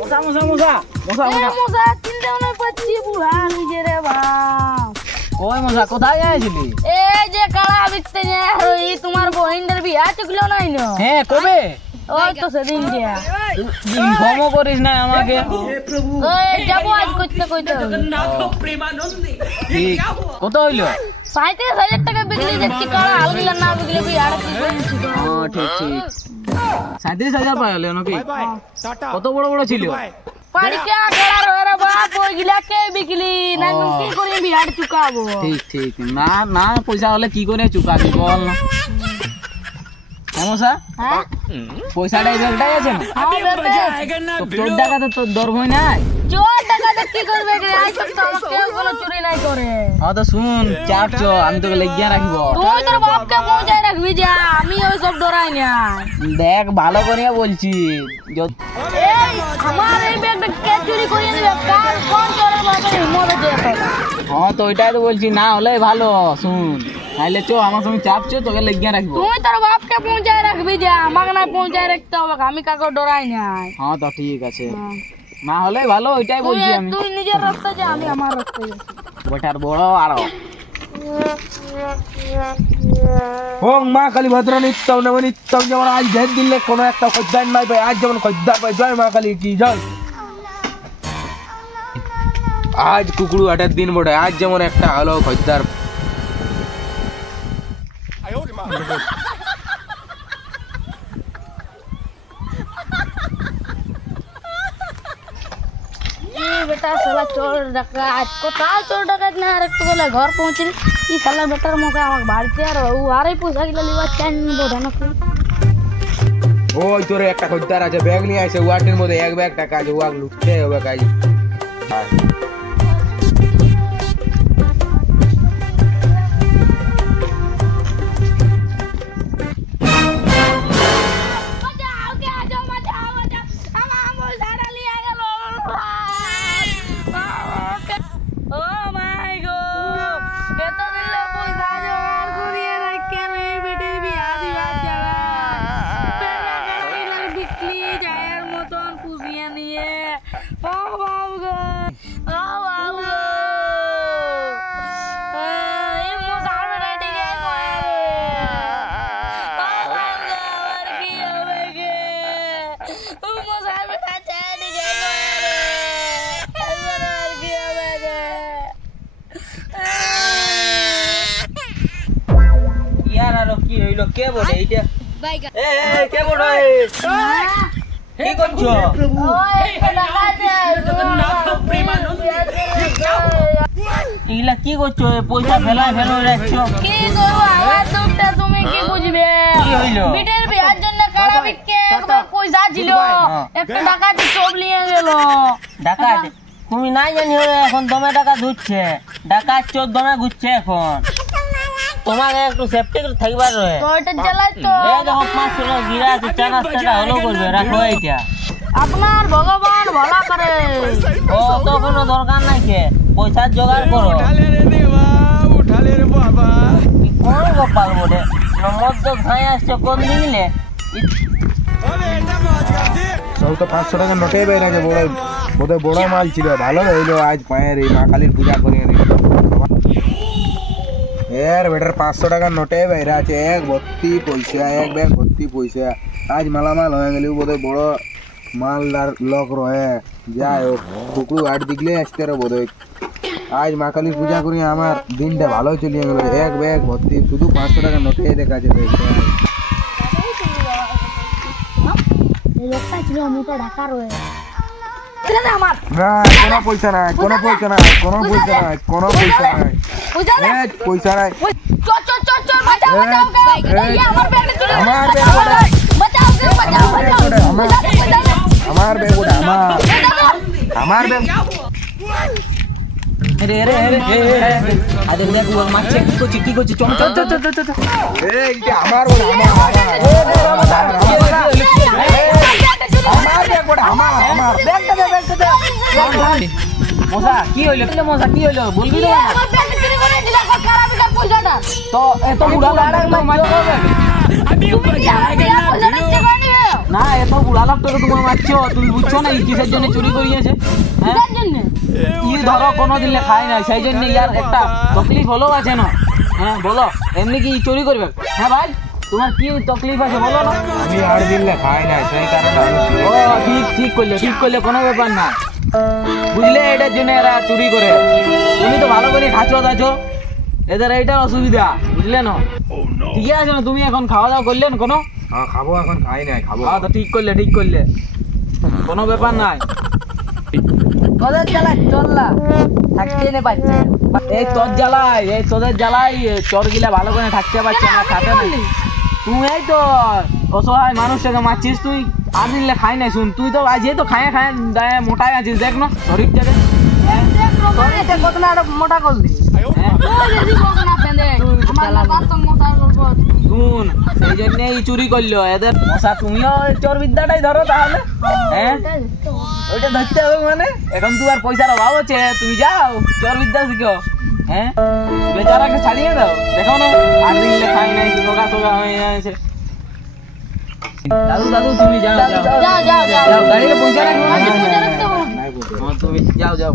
মশা মশা মশা মশা মশা মশা চিন্তাও না পাচ্ছি বুড়া নিজে রে বাপ ওই মশা কোথায় যাইছিলি এই যে কালা বিকতে না ওই তোমার বহিনের বিয়া চুকলো নাই না হ্যাঁ কবে ওই তো সেদিন দিয়া ইনফর্ম করিস না আমাকে ওই যাবো আজ করতে কইতে ঠিক কত হইলো 37,000 টাকা বিক্রি দেখছি কালা আলগিলা না বিক্রি বিয়ার কি কইছি ঠিক ঠিক 37,000 পাই হলো নাকি কত বড় বড় ছিল পাড়িকা কালা রে বাপ ওই গিলা কে বিক্রি না তুমি কি করে বিয়ার চুকাবো ঠিক ঠিক না না পয়সা হলে কি করে চুকাবি বল না মশা হ্যাঁ পয়সাটা এই ব্যাগটাই আছে না তো তোর টাকা তো তোর দরবই নাই চোর টাকা তো কি করবে রে আই তো কেউ কোনো চুরি নাই করে হ্যাঁ তো শুন চাপ চো আমি তোকে লেগিয়া রাখবো তুই তোর বাপকে পৌঁছায় রাখবি যা আমি ওই সব ডরাই না দেখ ভালো করে বলছি এই আমার এই ব্যাগটা কে চুরি করে নিবে কার কোন চোরের বাপের হিম্মত আছে হ্যাঁ তো ওইটাই তো বলছি না হলে ভালো শুন তাইলে চো আমার সঙ্গে চাপ চো তোকে লেগিয়া রাখবো তুই তোর বাপকে পৌঁছায় রাখবি যা আমাকে না পৌঁছায় রাখতে হবে আমি কাকে ডরাই না হ্যাঁ তো ঠিক আছে না হলে ভালো ওইটাই বলছি আমি তুই নিজের রাস্তা যা আমি আমার রাস্তায় যাচ্ছি বেটার বড় আরো ওং মা কালী ভদ্র নিত্যম নব নিত্যম যেমন আজ ভেদ দিলে কোনো একটা খদ্দার নাই পাই আজ যেমন খদ্দার পাই জয় মা কালী কি জয় আজ কুকুরু হাটের দিন বটে আজ যেমন একটা হলো খদ্দার बेटा साला चोर डकात कोথায় चोर डकात না আর একটু বলে ঘর পৌঁছলি এই শালা বেটার মুখে আমাকে বাড়িতে আর ও আরে পয়সা গিলা লিবা চান বোধা না ওই তোর একটা খদ্দার আছে ব্যাগ নিয়ে আসে ওয়াটির মধ্যে এক ব্যাগ টাকা আছে ওয়াগ লুটতে হবে কাজ কি হইলো কে বলে এইটা এ কে বলে কি করছো এগুলা কি করছো পয়সা ফেলাই রাখছো কি করব আমার দুধটা তুমি কি বুঝবে কি হইলো বিটের বিয়ার জন্য কারা বিকে পয়সা ছিল একটা টাকা চোপ নিয়ে গেল ডাকাত তুমি নাই জানি এখন দমে টাকা ধুচ্ছে ডাকাত চোর দমে ঘুরছে এখন তোমাকে একটু সেফটি করে থাকবার রয়ে ওইটা জ্বালাই তো এই দেখো 500 টাকা গিরা আছে চানাচটা হলো করবে রাখো এইটা আপনার ভগবান ভালো করে ও তো কোনো দরকার নাই কে পয়সা জোগাড় করো উঠালে রে বাবা কোন গোপাল বটে মধ্য খাই আসছে কোন দিলে সব তো 500 টাকা নোটে বের আছে বড় বোধহয় বড় মাল ছিল ভালো হইলো আজ পায়ের এই মা কালীর পূজা করিয়ে নিল এর বেটার 500 টাকা নোটে বের আছে এক ভর্তি পয়সা এক ব্যাগ ভর্তি পয়সা আজ মালামাল হয়ে গেল বোধহয় বড় মালদার লোক রয়ে যাই হোক কুকুর হাট দিকলে আসতে রে বোধহয় আজ মা কালীর পূজা করি আমার দিনটা ভালো চলিয়ে গেল এক ব্যাগ ভর্তি শুধু 500 টাকা নোটে দেখা যাবে এই লোকটা ছিল মুখে ঢাকা রয়ে না কোনো পয়সা নাই কোনো পয়সা নাই কোনো পয়সা নাই কোনো পয়সা নাই পয়সা নাই চল চল চল চল বাঁচাও বাঁচাও এই আমার ব্যাগ চলে আমার ব্যাগ বাঁচাও বাঁচাও আমার ব্যাগ ওটা আমার ব্যাগ আরে আরে আরে আরে দেখ ও মারছে কি করছে চল চল চল চল চল এই এটা আমার ওটা আমার ব্যাগ ওটা আমার ব্যাগটা দে মশা কি হইলো মশা কি হইলো বলবি না আমার ব্যাগ চুরি করে দিলা খারাপ বিকার পয়সাটা তো এত বুড়া লাগা মারতে হবে তুমি জায়গা পয়সা নিতে পারবে না এত বুড়া লোকটাকে তুমি মারছো, তুমি বুঝছো না কিসের জন্য চুরি করিয়েছে? হ্যাঁ কিসের জন্য? ই ধরো কোনো দিলে খায় না, সেই জন্য ইয়ার একটা তকলিফ হলেও আছে না। হ্যাঁ বলো, এমনি কি চুরি করবে? হ্যাঁ ভাই তোমার কি তকলিফ আছে বলো না। আমি 8 দিন খাই না, সেই কারণে আমি চুরি ও ঠিক করলে কোনো ব্যাপার না, বুঝলে? এটার জন্য এরা চুরি করে। তুমি তো ভালো করে খাচ্ছো দাচ্ছো, এদের এইটার অসুবিধা, বুঝলে না? ঠিক আছে না, তুমি এখন খাওয়া দাওয়া করলে না কোনো? হ্যাঁ খাবো, এখন খাই নাই, খাবো। হ্যাঁ তো ঠিক করলে কোনো ব্যাপার নাই। তোদের জ্বালা চললা থাকতে নে পাচ্ছে। এই তোদের জ্বালাই চোর গিলা ভালো করে থাকতে পারছে না, খাতে নাই। তুই এই তো অসহায় মানুষটাকে মারছিস, তুই আর দিলে খাই নাই। শুন, তুই তো আজ তো খায় মোটাই আছিস, দেখ না শরীরটাকে। কতটা মোটা করলি? হ্যাঁ ওই যে জীবন না পেন্দে আমার বাবা তো মোটা করব। শুন, সেই জন্যই চুরি করলো এদের মশা। তুমিও চোর বিদ্যাটাই ধরো তাহলে। হ্যাঁ ওইটা ধরতে হবে মানে, এখন তুই আর পয়সার অভাব আছে, তুমি যাও চোর বিদ্যা শিখো। হ্যাঁ বেচারাকে ছাড়িয়ে দাও, দেখো না 8 দিন খাই নাই, সোগা হয়ে যাচ্ছে। দাদু তুমি যাও যাও গাড়িতে পৌঁছে রাখো। আচ্ছা, পূজা রাখতে বলো। তুমি যাও যাও।